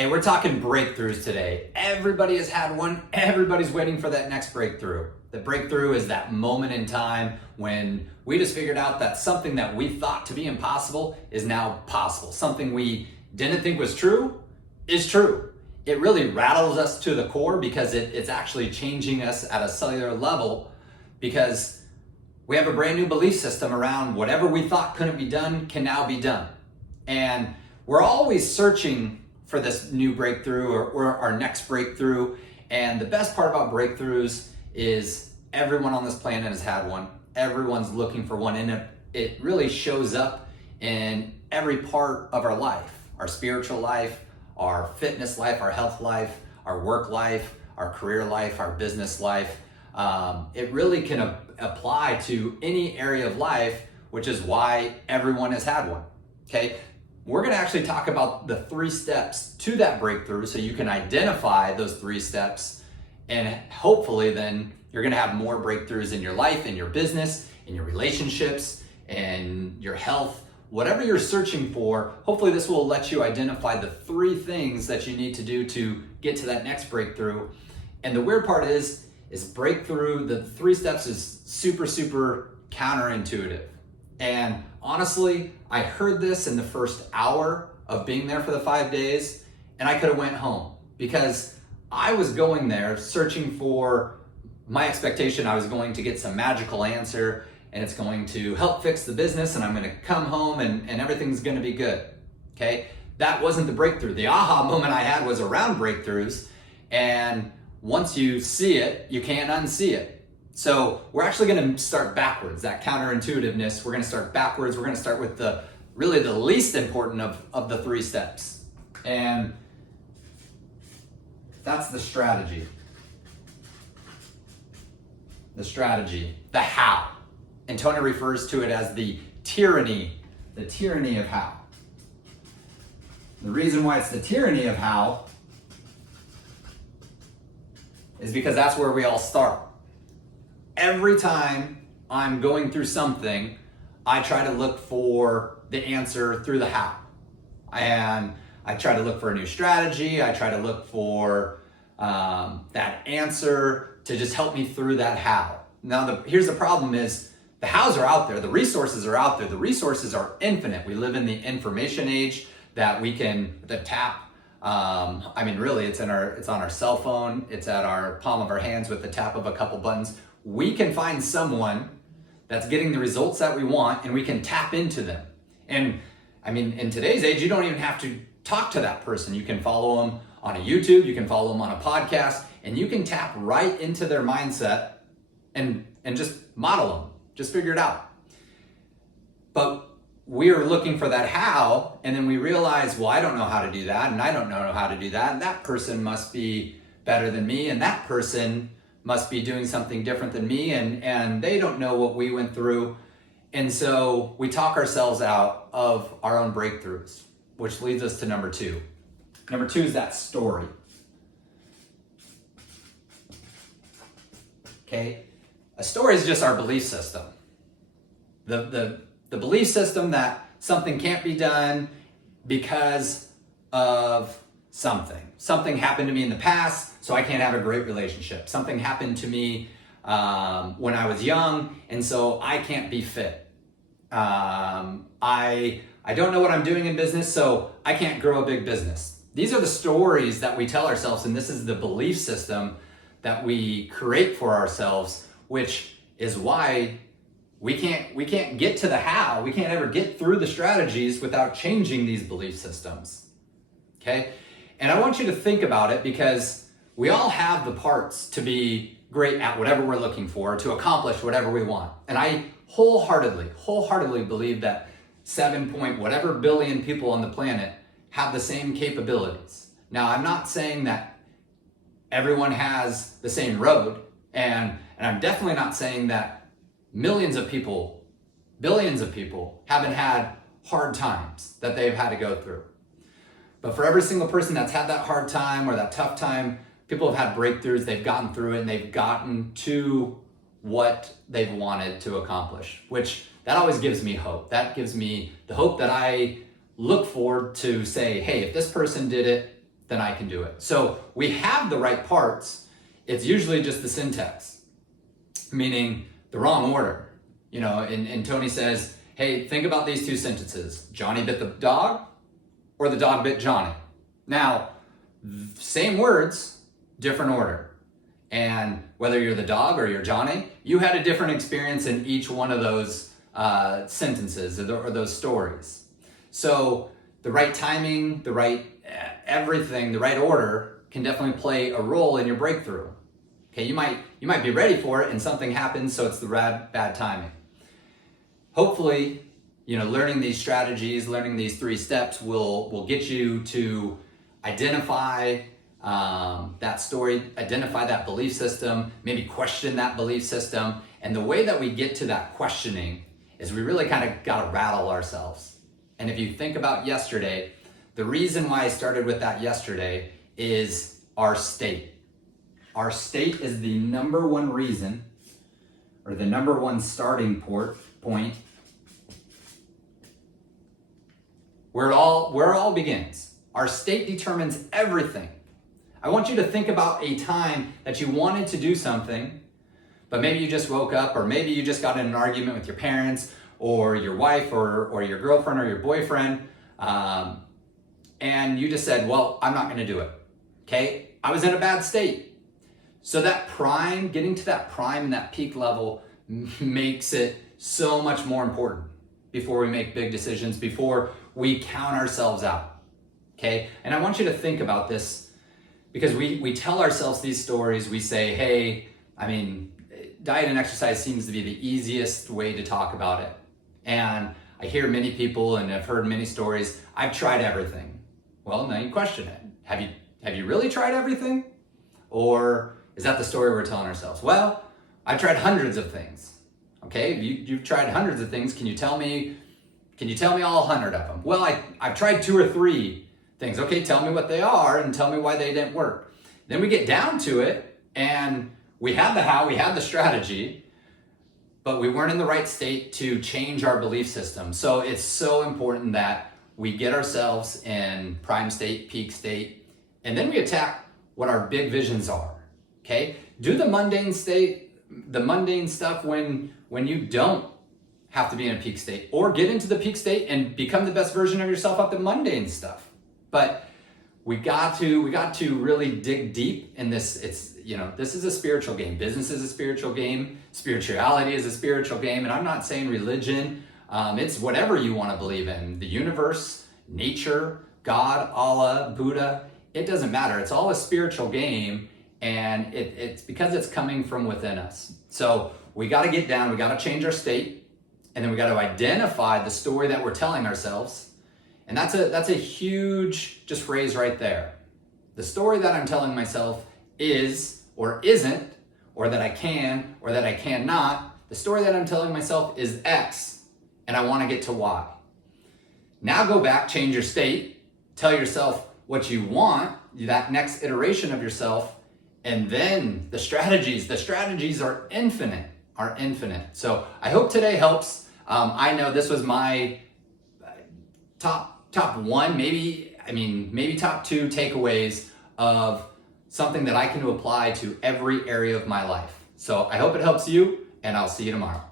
Hey, we're talking breakthroughs today. Everybody has had one. Everybody's waiting for that next breakthrough. The breakthrough is that moment in time when we just figured out that something that we thought to be impossible is now possible. Something we didn't think was true is true. It really rattles us to the core because it's actually changing us at a cellular level, because we have a brand new belief system around whatever we thought couldn't be done can now be done. And we're always searching for this new breakthrough or our next breakthrough. And the best part about breakthroughs is everyone on this planet has had one. Everyone's looking for one, and it really shows up in every part of our life, our spiritual life, our fitness life, our health life, our work life, our career life, our business life. It really can apply to any area of life, which is why everyone has had one. Okay, we're going to actually talk about the 3 steps to that breakthrough so you can identify those 3 steps, and hopefully then you're going to have more breakthroughs in your life, in your business, in your relationships, and your health. Whatever you're searching for, hopefully this will let you identify the 3 things that you need to do to get to that next breakthrough. And the weird part is breakthrough, the 3 steps is super counterintuitive. And honestly, I heard this in the first hour of being there for the 5 days, and I could have went home, because I was going there searching for my expectation. I was going to get some magical answer, and it's going to help fix the business, and I'm going to come home and everything's going to be good. Okay? That wasn't the breakthrough. The aha moment I had was around breakthroughs, and once you see it, you can't unsee it. So we're actually going to start backwards. That counterintuitiveness, we're going to start backwards. We're going to start with the least important of the 3 steps. And that's the strategy. The strategy, the how. And Tony refers to it as the tyranny of how. The reason why it's the tyranny of how is because that's where we all start. Every time I'm going through something, I try to look for the answer through the how. And I try to look for a new strategy. I try to look for that answer to just help me through that how. Now, here's the problem is the hows are out there. The resources are out there. The resources are infinite. We live in the information age that we can tap. Really, it's on our cell phone. It's at our palm of our hands with the tap of a couple buttons. We can find someone that's getting the results that we want, and we can tap into them. And in today's age, you don't even have to talk to that person. You can follow them on a YouTube, you can follow them on a podcast, and you can tap right into their mindset and just model them, just figure it out. But we are looking for that how, and then we realize, well, I don't know how to do that, and I don't know how to do that, and that person must be better than me, and that person must be doing something different than me, and they don't know what we went through. And so we talk ourselves out of our own breakthroughs, which leads us to number 2. Number 2 is that story. Okay? A story is just our belief system. The belief system that something can't be done because of something. Something happened to me in the past, so I can't have a great relationship. Something happened to me when I was young, and so I can't be fit. I don't know what I'm doing in business, so I can't grow a big business. These are the stories that we tell ourselves, and this is the belief system that we create for ourselves, which is why we can't get to the how. We can't ever get through the strategies without changing these belief systems. Okay? And I want you to think about it, because we all have the parts to be great at whatever we're looking for, to accomplish whatever we want. And I wholeheartedly believe that 7 point whatever billion people on the planet have the same capabilities. Now, I'm not saying that everyone has the same road, and I'm definitely not saying that millions of people, billions of people haven't had hard times that they've had to go through. But for every single person that's had that hard time or that tough time, people have had breakthroughs, they've gotten through it, and they've gotten to what they've wanted to accomplish, which that always gives me hope. That gives me the hope that I look forward to say, hey, if this person did it, then I can do it. So we have the right parts. It's usually just the syntax, meaning the wrong order. You know, and Tony says, hey, think about these two sentences. Johnny bit the dog, or the dog bit Johnny. Now, same words, different order. And whether you're the dog or you're Johnny, you had a different experience in each one of those sentences or those stories. So the right timing, the right everything, the right order can definitely play a role in your breakthrough. Okay, you might be ready for it and something happens, so it's the bad timing. Hopefully, you know, learning these strategies, learning these 3 steps will get you to identify that story, identify that belief system, maybe question that belief system. And the way that we get to that questioning is we really kind of got to rattle ourselves. And if you think about yesterday, the reason why I started with that yesterday is our state. Our state is the number one reason, or the number one starting point where it all begins. Our state determines everything. I want you to think about a time that you wanted to do something, but maybe you just woke up, or maybe you just got in an argument with your parents or your wife or your girlfriend or your boyfriend, and you just said, well, I'm not gonna do it, okay? I was in a bad state. So that prime, getting to that prime and that peak level makes it so much more important before we make big decisions, before we count ourselves out, okay? And I want you to think about this, because we tell ourselves these stories. We say, hey, I mean, diet and exercise seems to be the easiest way to talk about it. And I hear many people, and I've heard many stories, I've tried everything. Well, now you question it. Have you really tried everything? Or is that the story we're telling ourselves? Well, I've tried hundreds of things. Okay, you've tried hundreds of things. Can you tell me all 100 of them? Well, I've tried 2 or 3 things. Okay, tell me what they are and tell me why they didn't work. Then we get down to it, and we had the how, we had the strategy, but we weren't in the right state to change our belief system. So it's so important that we get ourselves in prime state, peak state, and then we attack what our big visions are. Okay? Do the mundane stuff when you don't have to be in a peak state, or get into the peak state and become the best version of yourself at the mundane stuff. But we got to really dig deep in this. It's, you know, this is a spiritual game. Business is a spiritual game. Spirituality is a spiritual game. And I'm not saying religion. It's whatever you want to believe in. The universe, nature, God, Allah, Buddha. It doesn't matter. It's all a spiritual game. And it's because it's coming from within us. So we got to get down. We got to change our state. And then we got to identify the story that we're telling ourselves. And that's a huge just phrase right there. The story that I'm telling myself is or isn't, or that I can or that I cannot. The story that I'm telling myself is X, and I want to get to Y. Now go back, change your state, tell yourself what you want, that next iteration of yourself, and then the strategies are infinite. So I hope today helps. I know this was my top 1, maybe top 2 takeaways of something that I can apply to every area of my life. So I hope it helps you, and I'll see you tomorrow.